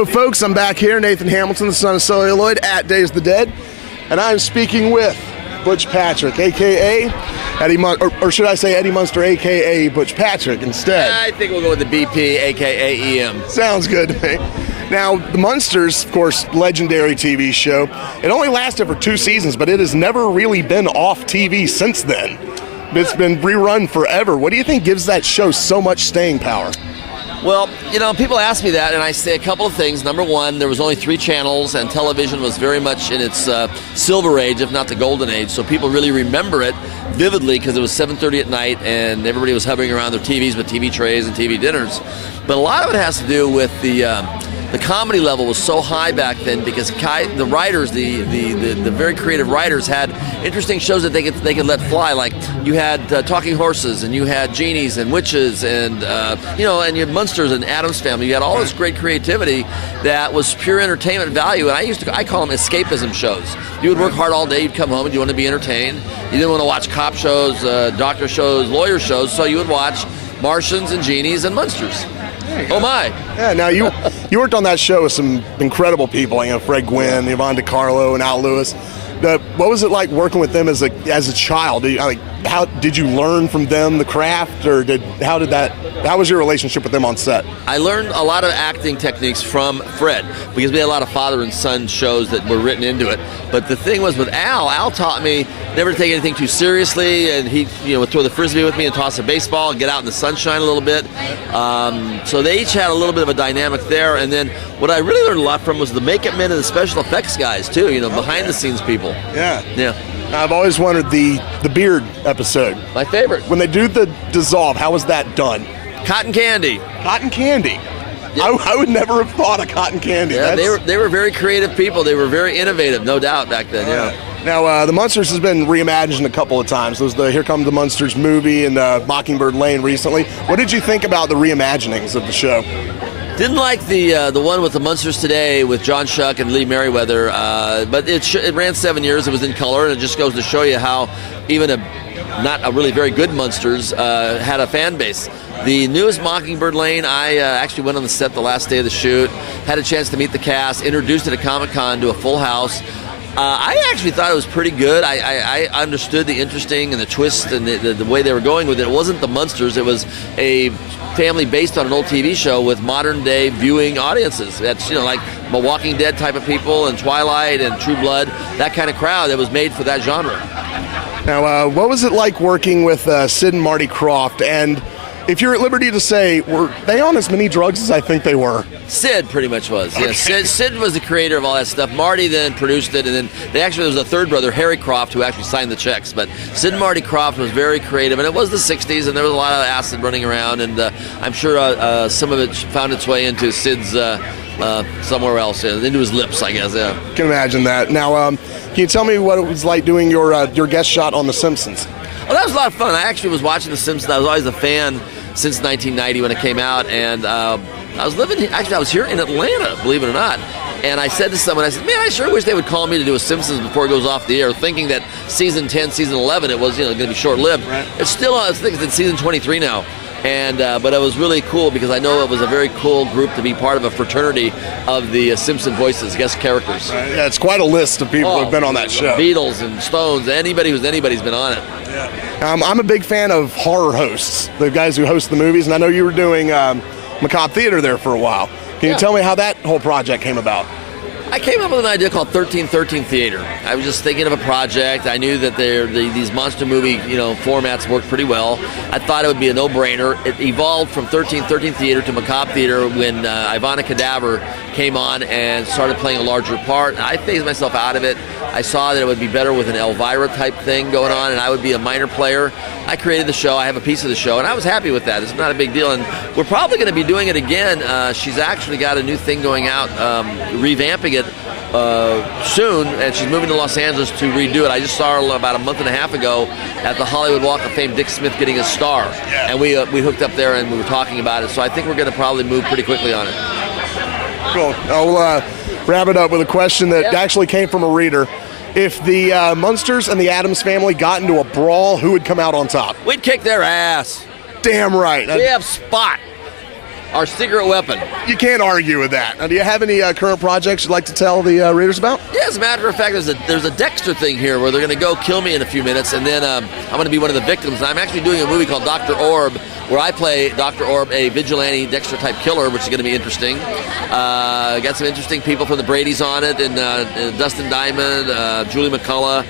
Hello, folks. I'm back here, Nathan Hamilton, the Son of Celluloid, at Days of the Dead, and I'm speaking with Butch Patrick, a.k.a. Eddie Munster, or should I say Eddie Munster, a.k.a. Butch Patrick instead. I think we'll go with the BP, a.k.a. EM. Sounds good to me. Now, the Munsters, of course, legendary TV show. It only lasted for 2 seasons, but it has never really been off TV since then. It's been rerun forever. What do you think gives that show so much staying power? Well, people ask me that, and I say a couple of things. Number one, there was only 3 channels, and television was very much in its silver age, if not the golden age. So people really remember it vividly because it was 7:30 at night, and everybody was hovering around their TVs with TV trays and TV dinners. But a lot of it has to do with the comedy level was so high back then because the writers, the very creative writers, had interesting shows that they could let fly. Like you had talking horses, and you had genies and witches, and and you had Munsters and Addams Family. You had all this great creativity that was pure entertainment value. And I call them escapism shows. You would work hard all day, you'd come home, and you want to be entertained. You didn't want to watch cop shows, doctor shows, lawyer shows, so you would watch Martians and genies and Munsters. Oh my! Yeah. Now you worked on that show with some incredible people. Fred Gwynn, Yvonne DiCarlo, and Al Lewis. What was it like working with them as a child? How did you learn from them the craft, or how was your relationship with them on set? I learned a lot of acting techniques from Fred because we had a lot of father and son shows that were written into it. But the thing was with Al taught me never to take anything too seriously, and he would throw the frisbee with me and toss a baseball and get out in the sunshine a little bit. So they each had a little bit of a dynamic there. And then what I really learned a lot from was the makeup men and the special effects guys too. Behind the scenes people. Yeah. Yeah. I've always wondered the beard episode. My favorite. When they do the dissolve, how was that done? Cotton candy. Cotton candy. Yep. I would never have thought of cotton candy. Yeah, they were very creative people. They were very innovative, no doubt, back then. Yeah. Now, the Munsters has been reimagined a couple of times. There was the Here Come the Munsters movie and Mockingbird Lane recently. What did you think about the reimaginings of the show? Didn't like the one with the Munsters Today with John Schuck and Lee Merriweather, but it ran 7 years. It was in color, and it just goes to show you how even not a really very good Munsters had a fan base. The newest Mockingbird Lane, I actually went on the set the last day of the shoot, had a chance to meet the cast, introduced it at Comic-Con to a full house. I actually thought it was pretty good. I understood the interesting and the twist and the way they were going with it. It wasn't the Munsters. It was a family based on an old TV show with modern day viewing audiences. That's like The Walking Dead type of people and Twilight and True Blood, that kind of crowd that was made for that genre. Now, what was it like working with Sid and Marty Krofft? And if you're at liberty to say, were they on as many drugs as I think they were? Sid pretty much was. Okay. Yeah, Sid was the creator of all that stuff. Marty then produced it, and then there was a third brother, Harry Krofft, who actually signed the checks. But Sid and Marty Krofft was very creative, and it was the 60s, and there was a lot of acid running around, and I'm sure some of it found its way into Sid's somewhere else, into his lips, I guess. Yeah. Can imagine that. Now, can you tell me what it was like doing your guest shot on The Simpsons? Well, that was a lot of fun. I actually was watching The Simpsons. I was always a fan since 1990 when it came out, and I was here in Atlanta, believe it or not, and I said to someone, I said, man, I sure wish they would call me to do a Simpsons before it goes off the air, thinking that season 10, season 11, it was going to be short-lived. Right. It's still, I think it's in season 23 now. And but it was really cool because I know it was a very cool group to be part of a fraternity of the Simpson voices, guest characters. Right. Yeah, it's quite a list of people who have been on that show. Beatles and Stones, anybody's been on it. Yeah. I'm a big fan of horror hosts, the guys who host the movies, and I know you were doing Macabre Theater there for a while. Can you tell me how that whole project came about? I came up with an idea called 1313 Theater. I was just thinking of a project. I knew that these monster movie formats worked pretty well. I thought it would be a no-brainer. It evolved from 1313 Theater to Macabre Theater when Ivana Cadaver came on and started playing a larger part. I phased myself out of it. I saw that it would be better with an Elvira type thing going on, and I would be a minor player. I created the show. I have a piece of the show, and I was happy with that. It's not a big deal, and we're probably going to be doing it again. She's actually got a new thing going out, revamping it soon, and she's moving to Los Angeles to redo it. I just saw her about a month and a half ago at the Hollywood Walk of Fame, Dick Smith getting a star, and we hooked up there and we were talking about it. So I think we're going to probably move pretty quickly on it. Cool. I'll wrap it up with a question that actually came from a reader. If the Munsters and the Addams Family got into a brawl, who would come out on top? We'd kick their ass. Damn right. We have Spot. our secret weapon. You can't argue with that. Now, do you have any current projects you'd like to tell the readers about? Yeah, as a matter of fact, there's a Dexter thing here where they're going to go kill me in a few minutes, and then I'm going to be one of the victims. And I'm actually doing a movie called Dr. Orb, where I play Dr. Orb, a vigilante Dexter-type killer, which is going to be interesting. Got some interesting people from the Brady's on it, and Dustin Diamond, Julie McCullough,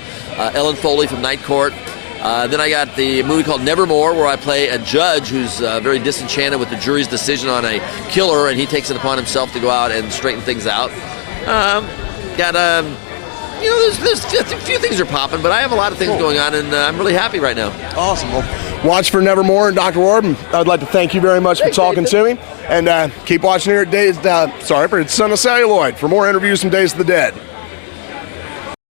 Ellen Foley from Night Court. Then I got the movie called Nevermore, where I play a judge who's very disenchanted with the jury's decision on a killer, and he takes it upon himself to go out and straighten things out. There's a few things are popping, but I have a lot of things going on, and I'm really happy right now. Awesome. Well, watch for Nevermore and Dr. Orb. And I'd like to thank you very much for talking to me, and keep watching here at Son of Celluloid for more interviews from Days of the Dead.